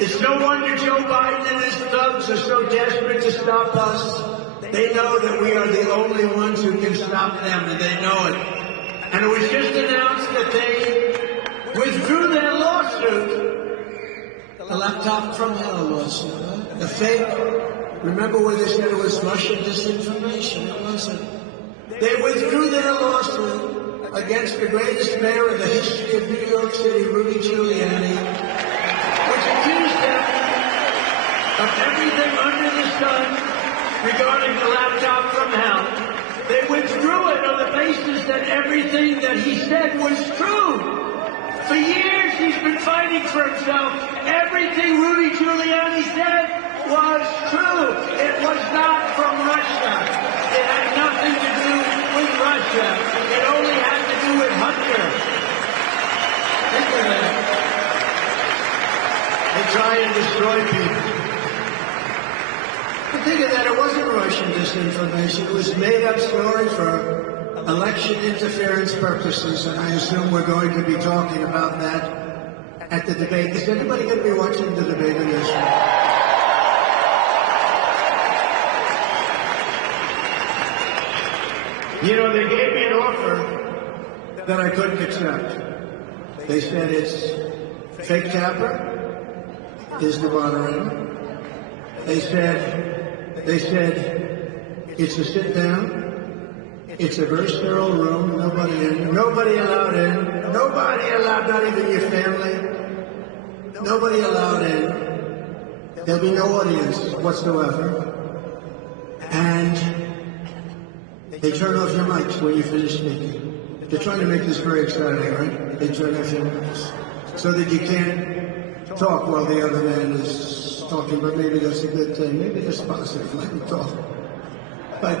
It's no wonder Joe Biden and his thugs are so desperate to stop us. They know that we are the only ones who can stop them, and they know it. And it was just announced that they withdrew their lawsuit, the laptop from hell lawsuit, the fake. Remember when they said it was Russian disinformation? It wasn't. They withdrew their lawsuit against the greatest mayor in the history of New York City, Rudy Giuliani, which accused him of everything under the sun regarding the laptop from hell. They withdrew it on the basis that everything that he said was true. For years, he's been fighting for himself. Everything Rudy Giuliani said was true. It was not from Russia. It had nothing to do with Russia. It only had to do with Hunter. Think of that. They try and destroy people. But think of that, it wasn't Russian disinformation. It was a made-up story for election interference purposes, and I assume we're going to be talking about that at the debate. Is anybody going to be watching the debate in this one? You know, they gave me an offer that I couldn't accept. They said it's fake Tapper is the moderator. They said it's a sit down. It's a very sterile room. Nobody in. Nobody allowed in. Nobody allowed, not even your family. Nobody allowed in. There'll be no audience whatsoever. And they turn off your mics when you finish speaking. They're trying to make this very exciting, right? They turn off your mics so that you can't talk while the other man is talking, but maybe that's a good thing. Maybe that's positive, let me talk. But,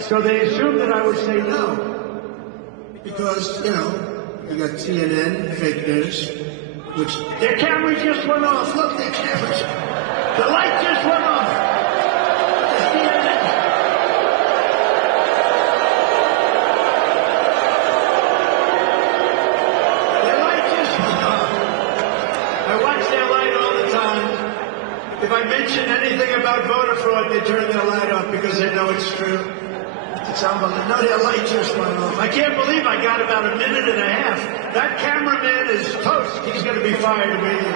so they assumed that I would say no. Because, you know, you got CNN, fake news, which, their camera just went off. Look, their cameras, the light just went off. The CNN. Their light just went off. I watch their light all the time. If I mention anything about voter fraud, they turn their light off because they know it's true. It's unbelievable. No, their light just went off. I can't believe I got about a minute and a half. That cameraman is toast. He's going to be fired immediately.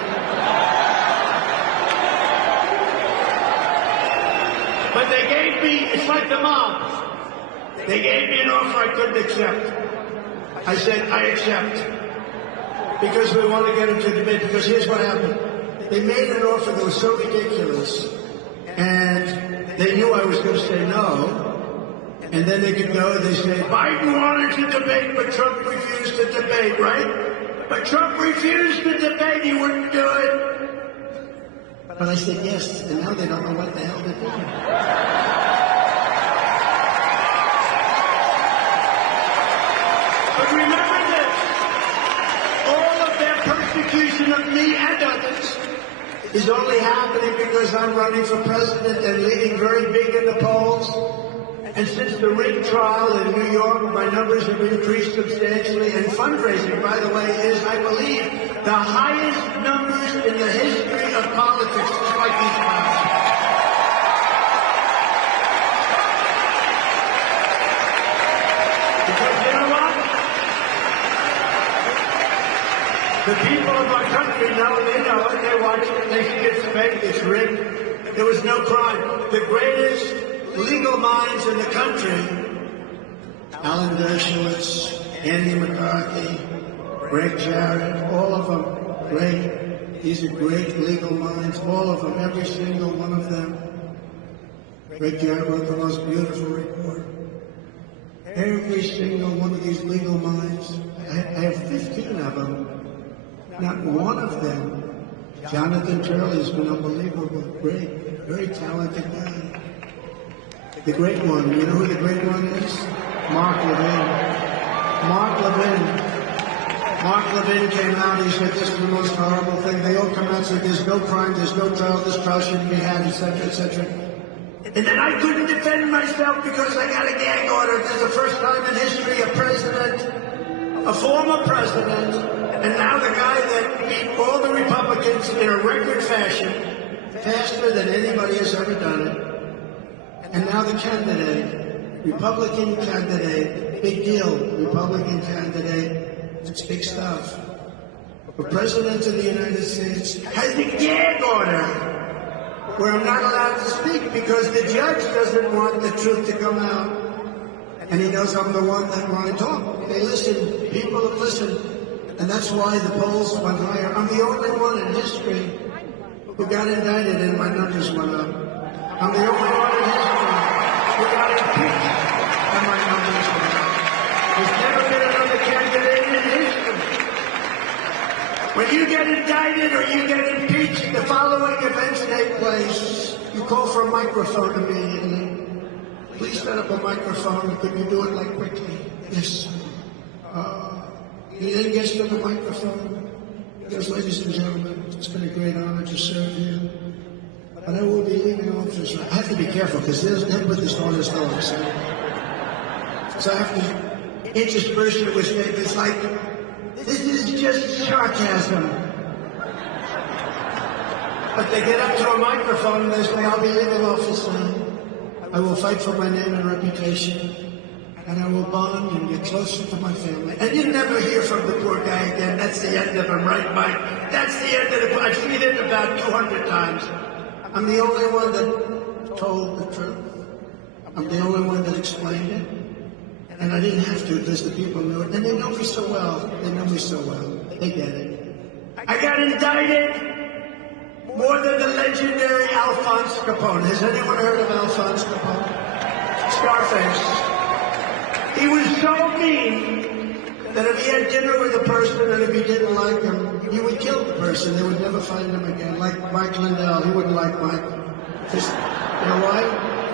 But they gave me, it's like the mob. They gave me an offer I couldn't accept. I said, I accept. Because we want to get into debate. Because here's what happened. They made an offer that was so ridiculous, and they knew I was going to say no, and then they could go and they say, Biden wanted to debate, but Trump refused to debate, right? But Trump refused to debate, he wouldn't do it. But I said yes, and now they don't know what the hell to do. But remember this, all of their persecution of me and others is only happening because I'm running for president and leading very big in the polls. And since the rig trial in New York, my numbers have increased substantially. And fundraising, by the way, is, I believe, the highest numbers in the history of politics, despite these trials. Because you know what? The people of our country know, they know it, they watch it, they think it's fake, it's rigged. There was no crime. The greatest legal minds in the country, Alan Dershowitz, Andy McCarthy, Greg Jarrett, all of them, great. These are great legal minds, all of them, every single one of them. Greg Jarrett wrote the most beautiful report. Every single one of these legal minds, I have 15 of them. Not one of them. Jonathan Turley has been unbelievable, great, very talented guy. The great one, you know who the great one is? Mark Levin. Mark Levin came out, he said, this is the most horrible thing. They all come out and said, there's no crime, there's no trial, this trial shouldn't be had, etc., etc. And then I couldn't defend myself because I got a gag order. This is the first time in history a president, a former president, And now the guy that beat all the Republicans in a record fashion, faster than anybody has ever done it. And now the candidate, Republican candidate, big deal, Republican candidate, it's big stuff. The President of the United States has a gag order where I'm not allowed to speak because the judge doesn't want the truth to come out. And he knows I'm the one that want to talk. They listen, people have listened. And that's why the polls went higher. I'm the only one in history who got indicted and my numbers went up. I'm the only one in history who got impeached and my numbers went up. There's never been another candidate in history. When you get indicted or you get impeached, the following events take place. You call for a microphone immediately. Please set up a microphone. Could you do it like quickly? Yes. He then gets to the microphone. He goes, ladies and gentlemen, it's been a great honor to serve you. But I will be leaving office. I have to be careful because they'll put this on his dogs. So I have to intersperse it with statements like, this is just sarcasm. But they get up to a microphone and they say, I'll be leaving office soon. I will fight for my name and reputation. And I will bond and get closer to my family. And you never hear from the poor guy again. That's the end of him, right, Mike? That's the end of the... I've seen it about 200 times. I'm the only one that told the truth. I'm the only one that explained it. And I didn't have to because the people knew it. And they know me so well. They know me so well. They get it. I got indicted more than the legendary Alphonse Capone. Has anyone heard of Alphonse Capone? Scarface. He was so mean that if he had dinner with a person and if he didn't like him, he would kill the person. They would never find him again. Like Mike Lindell, he wouldn't like Mike. Just, you know why?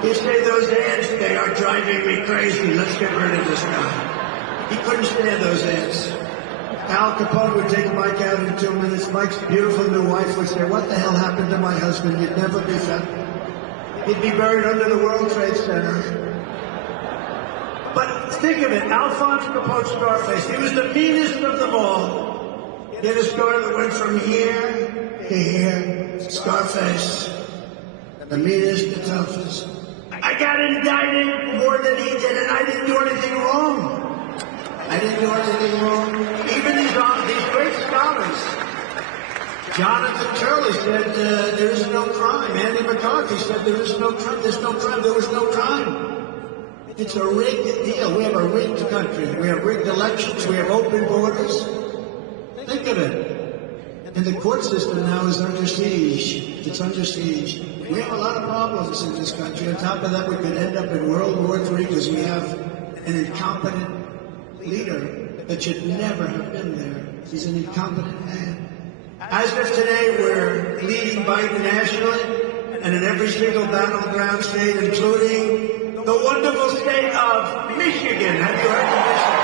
He'd say, those ads, they are driving me crazy. Let's get rid of this guy. He couldn't stand those ads. Al Capone would take Mike out in 2 minutes. Mike's beautiful new wife would say, what the hell happened to my husband? You'd never be found. He'd be buried under the World Trade Center. But think of it, Alphonse Capone, Scarface, he was the meanest of them all. He had a scar that went from here to here. Scarface, the meanest, the toughest. I got indicted more than he did, and I didn't do anything wrong. I didn't do anything wrong. Even these great scholars. Jonathan Turley said there is no crime. Andy McCarthy said there is no crime. There's no crime. There was no crime. It's a rigged deal. We have a rigged country. We have rigged elections. We have open borders. Think of it. And the court system now is under siege. It's under siege. We have a lot of problems in this country. On top of that, we could end up in World War III because we have an incompetent leader that should never have been there. He's an incompetent man. As of today, we're leading Biden nationally and in every single battleground state, including the wonderful state of Michigan. Have you heard of Michigan?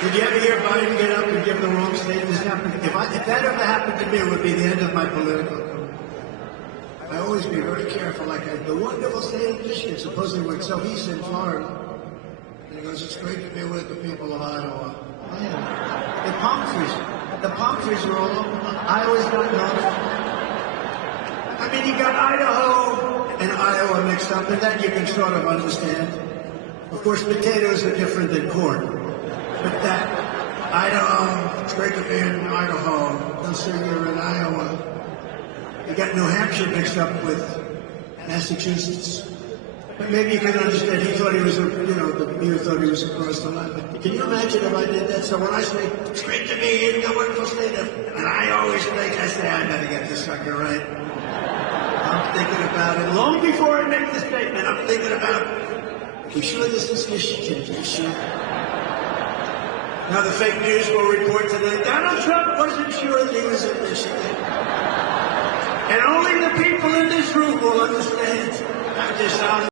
Did you ever hear Biden get up and give the wrong statement? If that ever happened to me, it would be the end of my political career. I always be very careful, like the wonderful state of Michigan, supposedly, so he's in Florida. And he goes, it's great to be with the people of Iowa. The palm trees are all over. Iowa's not known. I mean, you got Idaho and Iowa mixed up, and that you can sort of understand. Of course, potatoes are different than corn. But that, Idaho, it's great to be in Idaho. They'll say you're in Iowa. You got New Hampshire mixed up with Massachusetts. But maybe you can understand, he thought he was, the beer thought he was across the line. But can you imagine if I did that? So when I say, it's great to be in the wonderful state of, and I always think, I say, I better get this sucker right. I'm thinking about it. Long before I make the statement, I'm thinking about, you sure this is Michigan? You sure? Now the fake news will report today, Donald Trump wasn't sure that he was in Michigan. And only the people in this room will understand how dishonest